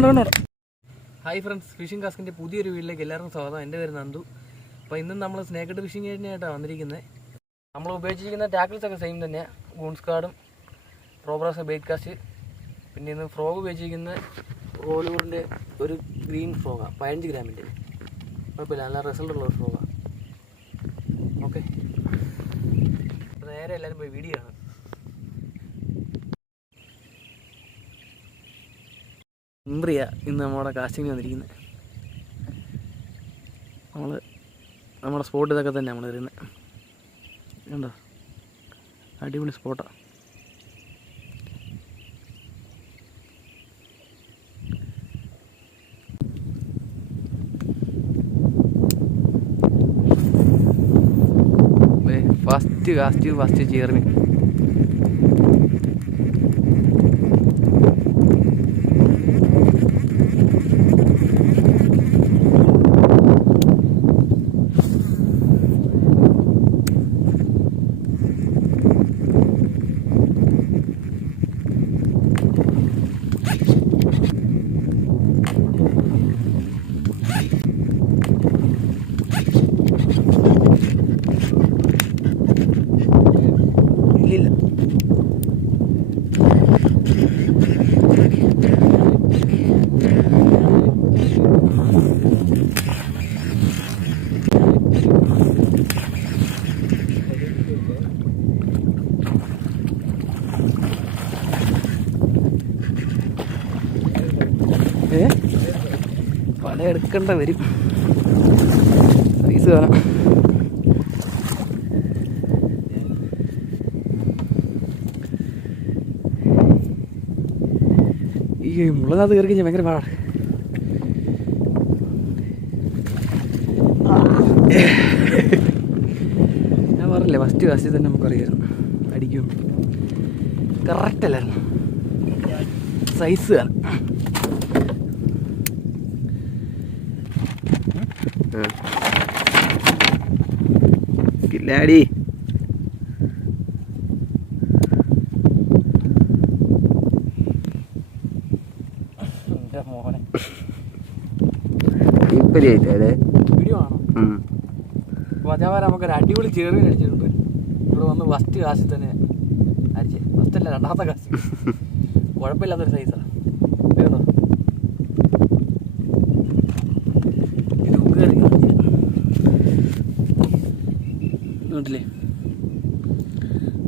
Hi friends phishing കാസ്കിന്റെ പുതിയൊരു വീട്ടിലേക്ക് എല്ലാവർക്കും സ്വാഗതം. എന്റെ പേര് നന്ദു. അപ്പോൾ ഇന്നും നമ്മൾ സ്നേക്കഡ് ഫിഷിംഗ് ആയിട്ടാണ് വന്നിരിക്കുന്നത് നമ്മൾ ഉപയോഗിച്ചിരിക്കുന്ന ടാക്കിൾസ് ഒക്കെ സെയിം തന്നെ ഗൂൺസ് കാർഡും റോബ്രാസ് ബെയ്റ്റ് കാസ്റ്റ് പിന്നെ ഇന്ന് ഫ്രോഗ് ഉപയോഗിച്ചിരിക്കുന്ന റോലൂറിന്റെ ഒരു ഗ്രീൻ ഫ്രോഗാണ് പതിനഞ്ച് ഗ്രാമിന്റെ കുഴപ്പമില്ല നല്ല റിസൾട്ട് ഉള്ള ഒരു ഫ്രോഗാണ് ഓക്കെ നേരെ എല്ലാവരും പോയി വീഡിയോ ആണ് ഇമ്പ്രിയ ഇന്ന് നമ്മുടെ കാസ്റ്റിംഗ് വന്നിരിക്കുന്നത് നമ്മൾ നമ്മുടെ സ്പോട്ട് ഇതൊക്കെ തന്നെ നമ്മൾ വരുന്നത് കണ്ടോ? അടിപൊളി സ്പോട്ടാണ് ഫസ്റ്റ് കാസ്റ്റ് ഫസ്റ്റ് ചേർന്ന് ഇല്ലില്ല ഏ പല എടുക്കണ്ട വരും. സൈസ് കാണാം ഈ മുളകത്ത് കയറി കഴിഞ്ഞാൽ ഭയങ്കര പാടാണ് ഞാൻ പറഞ്ഞില്ലേ ഫസ്റ്റ് ഫസ്റ്റ് തന്നെ നമുക്കറിയാം. അടിക്കും കറക്റ്റ് അല്ലായിരുന്നു. സൈസ് കാണാം കില്ലാടി. ഇപ്പരിയായിട്ടേ പറയാം നമുക്കൊരു അടിപൊളി ചേർവിന് അടിച്ചിട്ടുണ്ട്. ഇവിടെ വന്ന് ഫസ്റ്റ് കാശിൽ തന്നെ അടിച്ചേ. ഫസ്റ്റ് അല്ല രണ്ടാമത്തെ കാശ് കുഴപ്പമില്ലാത്തൊരു സൈസാണ് കേട്ടോ ഇത് ഉപ്പ് കറി കണ്ടില്ലേ?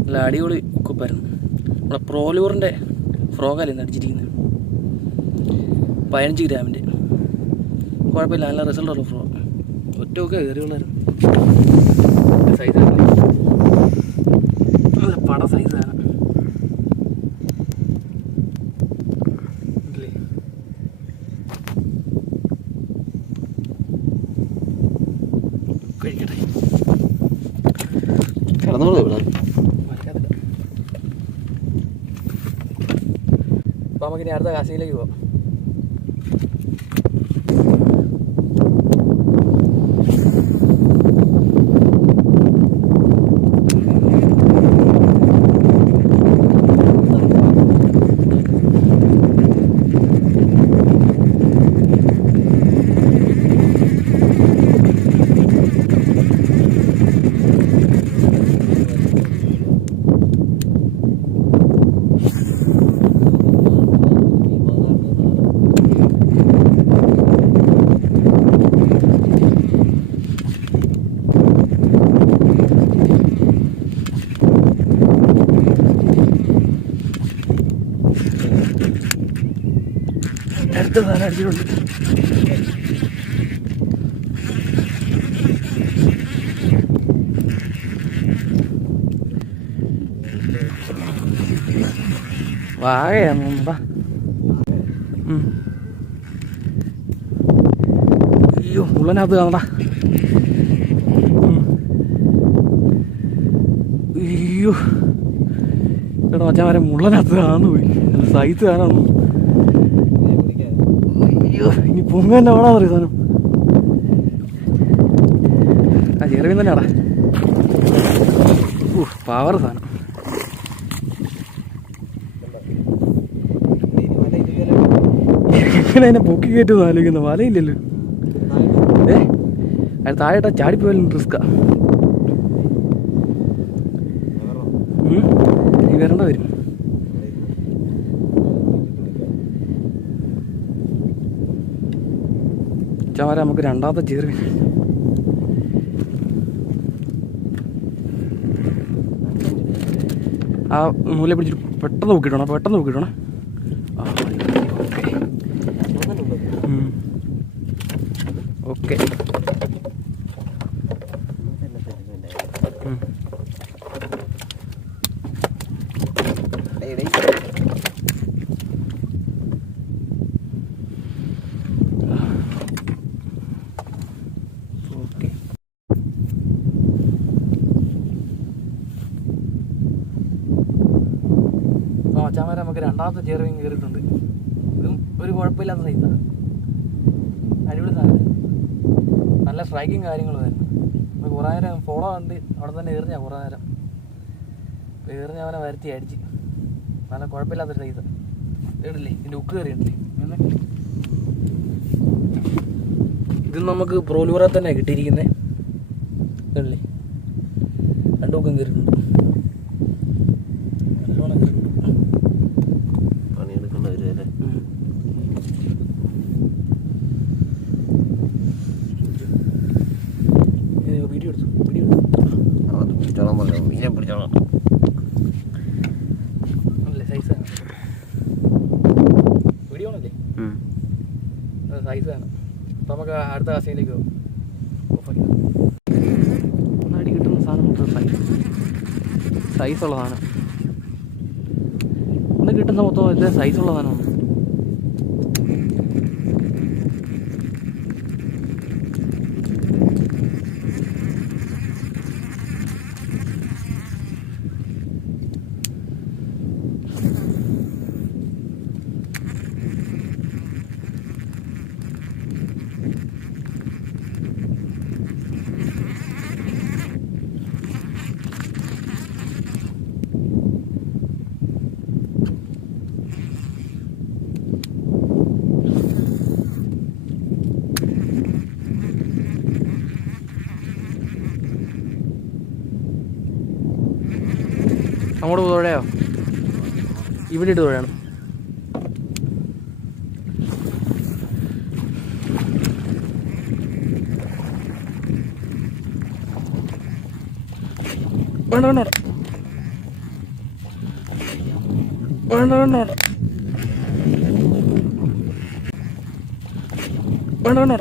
നല്ല അടിപൊളി കുപ്പായിരുന്നു. നമ്മുടെ പ്രോലൂറിന്റെ അല്ലേ അടിച്ചിരിക്കുന്നത്? പതിനഞ്ച് ഗ്രാമിന്റെ കുഴപ്പമില്ല നല്ല റിസൾട്ട് റിസൾട്ടുള്ള ഫ്രോ ഒറ്റ ഒക്കെ കയറിയുള്ളായിരുന്നു സൈസാണ് പട സൈസാണ്? കഴിക്കട്ടെ. ಕಾಮಗಿರಿ ಅರ್ಧ ಗಾಸಿಲ್ಲ ಇವು അടുത്ത സാധനം അടിച്ചിട്ടുണ്ട് വാഴയാ മുമ്പ. അയ്യോ ഉള്ളനകത്ത് കാണടാ. അയ്യോ. എടാ മച്ചാൻ വരെ മുള്ളനകത്ത് കാണുന്നു. പോയി സൈസ് അയ്യോ ഇനി പൊങ്ങന്നെ വേണം പറയും സാധനം? ആ ചെറുമീൻ തന്നെയാടാ. പവർ സാധനം. ഇങ്ങനെ അതിനെ പൊക്കി കയറ്റുമെന്ന് ആലോചിക്കുന്നു. വലയില്ലല്ലോ. ഏ? അത് താഴെ ചാടിപ്പോയാലും റിസ്ക്കാ. ചാര നമുക്ക് രണ്ടാമത്തെ ചീറ് ആ മൂല പിടിച്ചിട്ട് പെട്ടെന്ന് നോക്കിയിട്ടോണം പെട്ടെന്ന് നോക്കിയിട്ടോണം. ഓക്കെ. ഓക്കെ അപ്പോൾ മച്ചാമാരെ നമുക്ക് രണ്ടാമത്തെ ചെയറിങ് കയറിയിട്ടുണ്ട്. ഇതും ഒരു കുഴപ്പമില്ലാത്ത സൈസാണ് അടിപൊളി സാധനം. നല്ല സ്ട്രൈക്കും കാര്യങ്ങളുമായിരുന്നു നമ്മൾ കുറേ നേരം ഫോളോ കണ്ട് അവിടെ തന്നെ എറിഞ്ഞാ കുറേ നേരം. എറിഞ്ഞ് അവനെ വരുത്തി അടിച്ച്. നല്ല കുഴപ്പമില്ലാത്തൊരു സൈസാണ് ഇടില്ലേ ഇതിന്റെ ഉക്ക് കയറിയിട്ടില്ലേ? ഇത് നമുക്ക് പ്രോലൂറെ തന്നെ കിട്ടിയിരിക്കുന്നത് ഇതല്ലേ രണ്ടു ബുക്കും കയറിയിട്ടുണ്ട്. വീഡിയോ എടുത്തു അത് പിടിച്ചോളാൻ പറഞ്ഞു. മീനെ പിടിച്ചോളാം. അല്ലേ സൈസാണ് നമുക്ക് അടുത്ത പോകും കിട്ടുന്ന സാധനം മൊത്തം സൈസ് സൈസുള്ള സാധനം ഇന്ന് കിട്ടുന്ന മൊത്തം ഇത് സൈസുള്ള സാധനമാണ് അങ്ങോട്ട് തുഴയോ ഇവിടെ ഇട്ട് തുഴയണം വേണ്ട വേണ്ട വേണ്ട. വേണ്ട വേണ്ട വേണ്ട. വേണ്ട വേണ്ട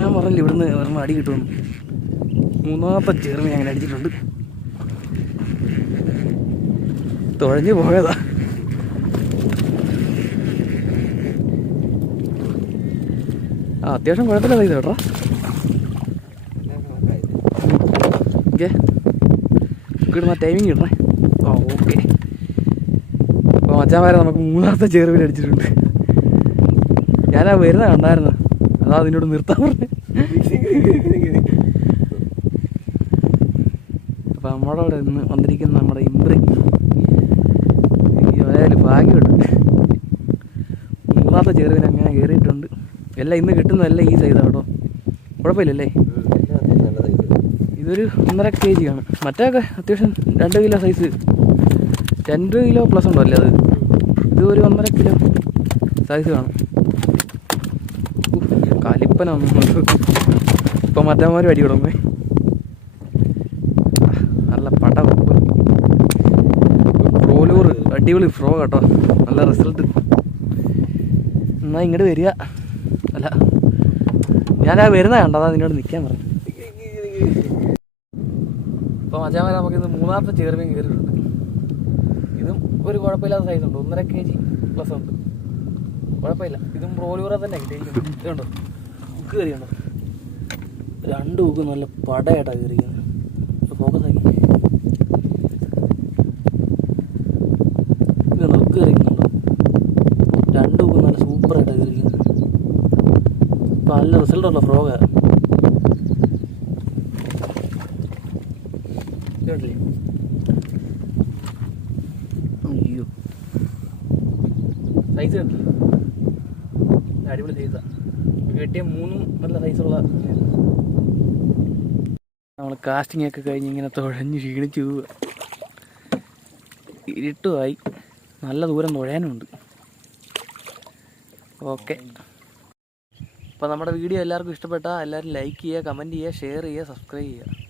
ഞാൻ പറഞ്ഞില്ല ഇവിടുന്ന് അടി കിട്ടുമെന്ന്. മൂന്നാമത്തെ ചെറുമീൻ അങ്ങനെ അടിച്ചിട്ടുണ്ട്. തുഴഞ്ഞു പോയതാ ആ അത്യാവശ്യം കുഴപ്പമില്ല ഇത് കേട്ടോ ഓക്കെ കിട്ടുന്ന ടൈമിങ് കിട്ടണേ ആ ഓക്കെ അപ്പോൾ മച്ചാമാരെ നമുക്ക് മൂന്നാമത്തെ ചേർവിൽ അടിച്ചിട്ടുണ്ട് ഞാനാ വരുന്ന കണ്ടായിരുന്നു അതാ അതിനോട് നിർത്താൻ പറഞ്ഞു അപ്പോൾ നമ്മളവിടെ നിന്ന് ഇന്ന് വന്നിരിക്കുന്ന നമ്മുടെ ഇമ്പ്രി വലയിൽ ഭാഗ്യമുണ്ട്. മൂന്നാമത്തെ ചെറുവിന് അങ്ങനെ കയറിയിട്ടുണ്ട്. എല്ലാം ഇന്ന് കിട്ടുന്നതല്ല ഈ സൈസാണ് കേട്ടോ. കുഴപ്പമില്ലല്ലേ? ഇതൊരു ഒന്നര കെ ജി ആണ്. മറ്റേ അത്യാവശ്യം രണ്ട് കിലോ സൈസ് രണ്ട് കിലോ പ്ലസ് ഉണ്ടോ അല്ലേ അത്? ഇത് ഒരു ഒന്നര കിലോ സൈസ് കാണും കലിപ്പന ഇപ്പം മറ്റന്മാരും അടി തുടങ്ങി നല്ല പട അടിപൊളി ഫ്രോ കേട്ടോ. നല്ല റിസൾട്ട് എന്നാ ഇങ്ങോട്ട് വരിക. അല്ല ഞാൻ ആ വരുന്ന കണ്ടോ അതാ നിന്നോട് നിൽക്കാൻ പറഞ്ഞു അപ്പോൾ മജാമല നമുക്ക് ഇന്ന് മൂന്നാമത്തെ ചേർമീൻ കയറിയിട്ടുണ്ട്. ഇതും ഒരു കുഴപ്പമില്ലാത്ത സൈസ് ഉണ്ട്. ഒന്നര കെ ജി പ്ലസ് ഉണ്ട്. കുഴപ്പമില്ല. ഇതും റോലൂറ തന്നെ ഇതുണ്ടോ? ഉക്ക് കയറിയുണ്ടോ? രണ്ട് ഉക്ക് നല്ല പടയായിട്ടാണ് കയറിയിരിക്കുന്നത്. ഫോക്കസ് ആക്കി ഇതുണ്ടോ ഉക്ക് കയറിക്കുന്നുണ്ടോ രണ്ട് ഉക്ക് നല്ല സൂപ്പറായിട്ടാണ് കയറിയിരിക്കുന്നത് ഇപ്പം നല്ല റിസൾട്ടുള്ള ഫ്രോഗ് അയ്യോ. സൈസ് അടിപൊളി സൈസാണ് കെട്ടിയ മൂന്നും നല്ല സൈസുള്ള നമ്മൾ കാസ്റ്റിംഗ് ഒക്കെ കഴിഞ്ഞ് ഇങ്ങനെ തുഴഞ്ഞ് ക്ഷീണിച്ച് പോവുക ഇരുട്ടുമായി നല്ല ദൂരം തുഴയാനുമുണ്ട് ഓക്കെ. അപ്പോൾ നമ്മുടെ വീഡിയോ എല്ലാവർക്കും ഇഷ്ടപ്പെട്ടാൽ എല്ലാവരും ലൈക്ക് ചെയ്യുക കമന്റ് ചെയ്യുക ഷെയർ ചെയ്യുക സബ്സ്ക്രൈബ് ചെയ്യുക.